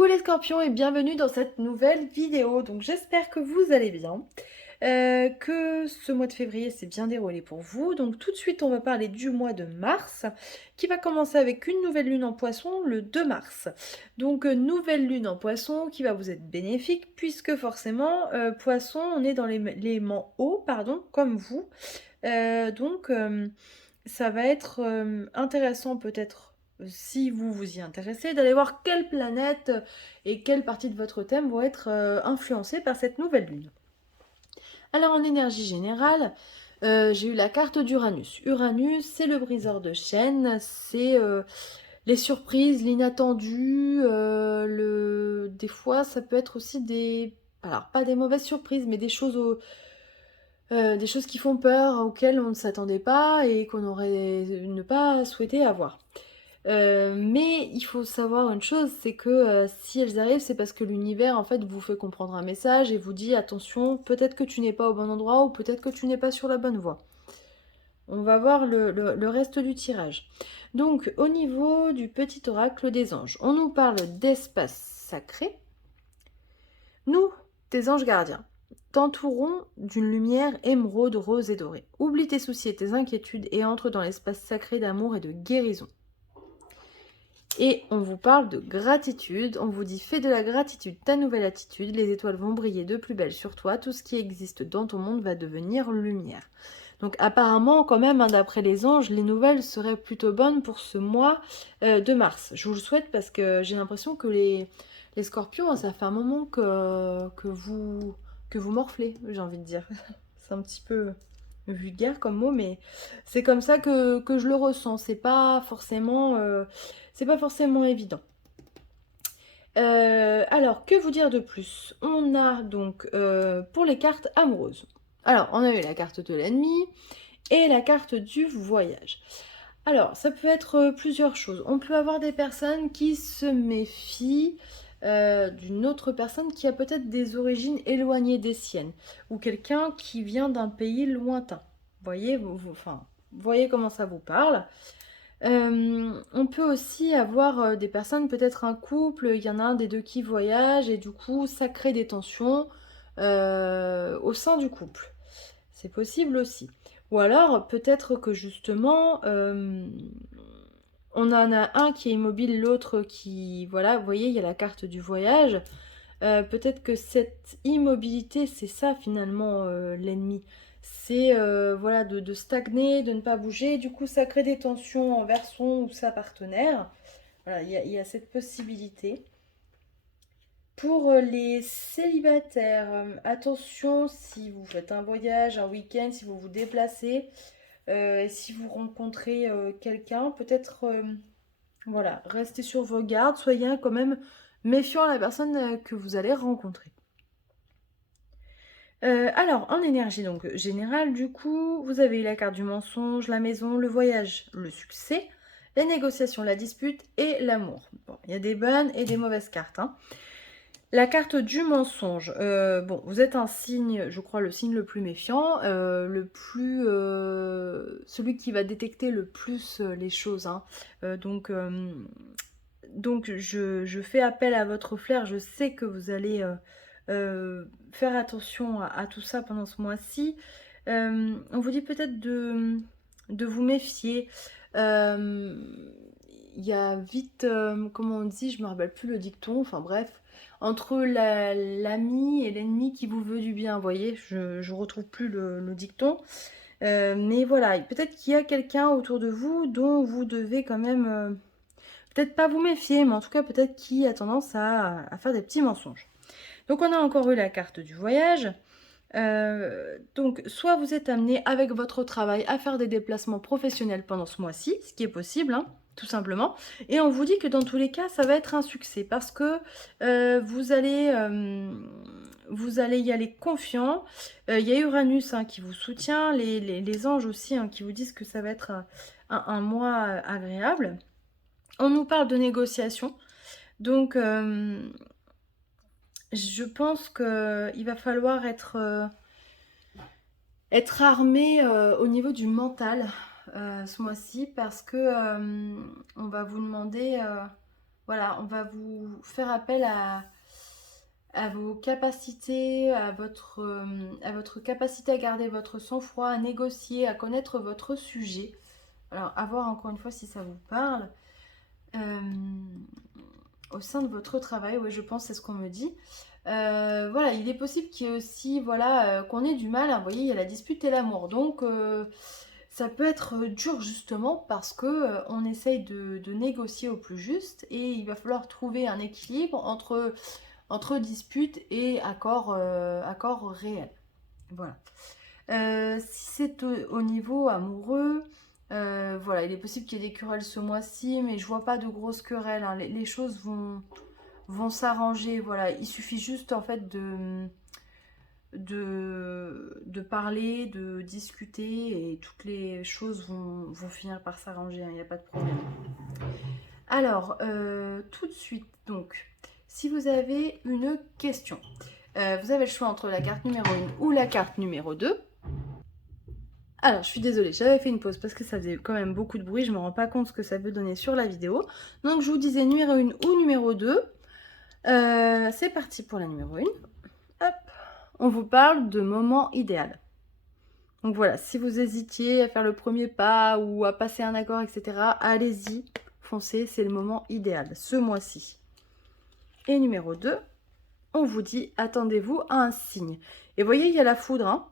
Coucou les scorpions et bienvenue dans cette nouvelle vidéo. Donc j'espère que vous allez bien, que ce mois de février s'est bien déroulé pour vous. Donc tout de suite on va parler du mois de mars qui va commencer avec une nouvelle lune en poisson le 2 mars. Donc nouvelle lune en poisson qui va vous être bénéfique puisque forcément poisson on est dans l'élément eau pardon comme vous. Donc ça va être intéressant peut-être si vous vous y intéressez, d'aller voir quelles planètes et quelles parties de votre thème vont être influencées par cette nouvelle lune. Alors en énergie générale, j'ai eu la carte d'Uranus. Uranus, c'est le briseur de chaînes, c'est les surprises, l'inattendu, des fois ça peut être aussi des... Alors pas des mauvaises surprises, mais des choses qui font peur, auxquelles on ne s'attendait pas et qu'on aurait ne pas souhaité avoir. Mais il faut savoir une chose, c'est que si elles arrivent, c'est parce que l'univers en fait vous fait comprendre un message et vous dit attention, peut-être que tu n'es pas au bon endroit ou peut-être que tu n'es pas sur la bonne voie. On va voir le reste du tirage. Donc au niveau du petit oracle des anges, on nous parle d'espace sacré. Nous, tes anges gardiens, t'entourons d'une lumière émeraude, rose et dorée. Oublie tes soucis et tes inquiétudes et entre dans l'espace sacré d'amour et de guérison. Et on vous parle de gratitude, on vous dit fais de la gratitude ta nouvelle attitude, les étoiles vont briller de plus belle sur toi, tout ce qui existe dans ton monde va devenir lumière. Donc apparemment quand même, hein, d'après les anges, les nouvelles seraient plutôt bonnes pour ce mois de mars. Je vous le souhaite parce que j'ai l'impression que les scorpions, hein, ça fait un moment que vous morflez, j'ai envie de dire. C'est un petit peu vulgaire comme mot, mais c'est comme ça que je le ressens. C'est pas forcément évident. Alors, que vous dire de plus? On a donc pour les cartes amoureuses. Alors, on a eu la carte de l'ennemi et la carte du voyage. Alors, ça peut être plusieurs choses. On peut avoir des personnes qui se méfient d'une autre personne qui a peut-être des origines éloignées des siennes, ou quelqu'un qui vient d'un pays lointain. Vous voyez comment ça vous parle. On peut aussi avoir des personnes, peut-être un couple, il y en a un des deux qui voyage, et du coup, ça crée des tensions au sein du couple. C'est possible aussi. Ou alors, peut-être que justement, on en a un qui est immobile, l'autre qui... Voilà, vous voyez, il y a la carte du voyage. Peut-être que cette immobilité, c'est ça finalement l'ennemi. C'est voilà, de stagner, de ne pas bouger. Du coup, ça crée des tensions envers son ou sa partenaire. Voilà, il y a cette possibilité. Pour les célibataires, attention si vous faites un voyage, un week-end, si vous vous déplacez, si vous rencontrez quelqu'un, peut-être voilà, restez sur vos gardes, soyez quand même méfiant à la personne que vous allez rencontrer. Alors, en énergie donc générale, du coup, vous avez eu la carte du mensonge, la maison, le voyage, le succès, les négociations, la dispute et l'amour. Bon, il y a des bonnes et des mauvaises cartes, hein. La carte du mensonge. Bon, vous êtes un signe, je crois, le signe le plus méfiant, celui qui va détecter le plus les choses, hein. Donc je fais appel à votre flair. Je sais que vous allez faire attention à tout ça pendant ce mois-ci. On vous dit peut-être de vous méfier. Il y a vite, comment on dit, je me rappelle plus le dicton, enfin bref, entre l'ami et l'ennemi qui vous veut du bien, vous voyez, je retrouve plus le dicton. Mais voilà, peut-être qu'il y a quelqu'un autour de vous dont vous devez quand même, peut-être pas vous méfier, mais en tout cas peut-être qui a tendance à faire des petits mensonges. Donc on a encore eu la carte du voyage. Donc soit vous êtes amené avec votre travail à faire des déplacements professionnels pendant ce mois-ci, ce qui est possible, hein, tout simplement. Et on vous dit que dans tous les cas, ça va être un succès parce que vous allez y aller confiant. Il y a Uranus, hein, qui vous soutient, les anges aussi, hein, qui vous disent que ça va être un mois agréable. On nous parle de négociations. Donc je pense qu'il va falloir être armé au niveau du mental ce mois-ci parce que on va vous demander Voilà, on va vous faire appel à vos capacités, à votre capacité à garder votre sang-froid, à négocier, à connaître votre sujet. Alors, à voir encore une fois si ça vous parle. Euh, Au sein de votre travail, oui, je pense, c'est ce qu'on me dit. Voilà, il est possible qu'il y ait aussi, voilà, qu'on ait du mal. Vous voyez, il y a la dispute et l'amour. Donc, ça peut être dur justement parce que on essaye de négocier au plus juste et il va falloir trouver un équilibre entre dispute et accord réel. Voilà. Si c'est au niveau amoureux, voilà, il est possible qu'il y ait des querelles ce mois-ci, mais je vois pas de grosses querelles, hein. Les choses vont s'arranger. Voilà, il suffit juste en fait de parler, de discuter et toutes les choses vont finir par s'arranger, hein, il n'y a pas de problème. Alors, tout de suite, donc, si vous avez une question, vous avez le choix entre la carte numéro 1 ou la carte numéro 2. Alors, je suis désolée, j'avais fait une pause parce que ça faisait quand même beaucoup de bruit, je ne me rends pas compte ce que ça veut donner sur la vidéo. Donc, je vous disais numéro 1 ou numéro 2. C'est parti pour la numéro 1. Hop, on vous parle de moment idéal. Donc voilà, si vous hésitiez à faire le premier pas ou à passer un accord, etc., allez-y, foncez, c'est le moment idéal, ce mois-ci. Et numéro 2, on vous dit, attendez-vous à un signe. Et vous voyez, il y a la foudre, hein,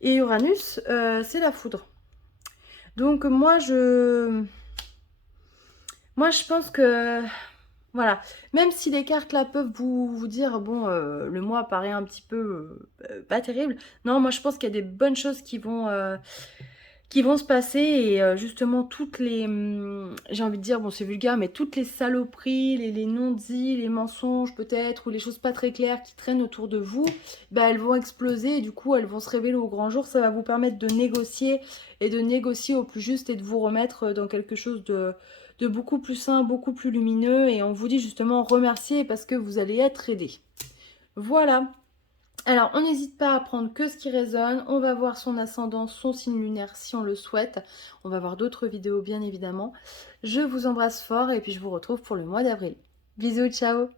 et Uranus, c'est la foudre. Donc moi, je pense que, voilà, même si les cartes là peuvent vous dire, bon, le mois paraît un petit peu pas terrible, non, moi je pense qu'il y a des bonnes choses qui vont se passer et justement toutes les, j'ai envie de dire, bon c'est vulgaire, mais toutes les saloperies, les non-dits, les mensonges peut-être, ou les choses pas très claires qui traînent autour de vous, bah, elles vont exploser et du coup elles vont se révéler au grand jour. Ça va vous permettre de négocier et de négocier au plus juste et de vous remettre dans quelque chose de beaucoup plus sain, beaucoup plus lumineux, et on vous dit justement remercier parce que vous allez être aidé. Voilà. Alors, on n'hésite pas à prendre que ce qui résonne. On va voir son ascendant, son signe lunaire si on le souhaite. On va voir d'autres vidéos bien évidemment. Je vous embrasse fort et puis je vous retrouve pour le mois d'avril. Bisous, ciao!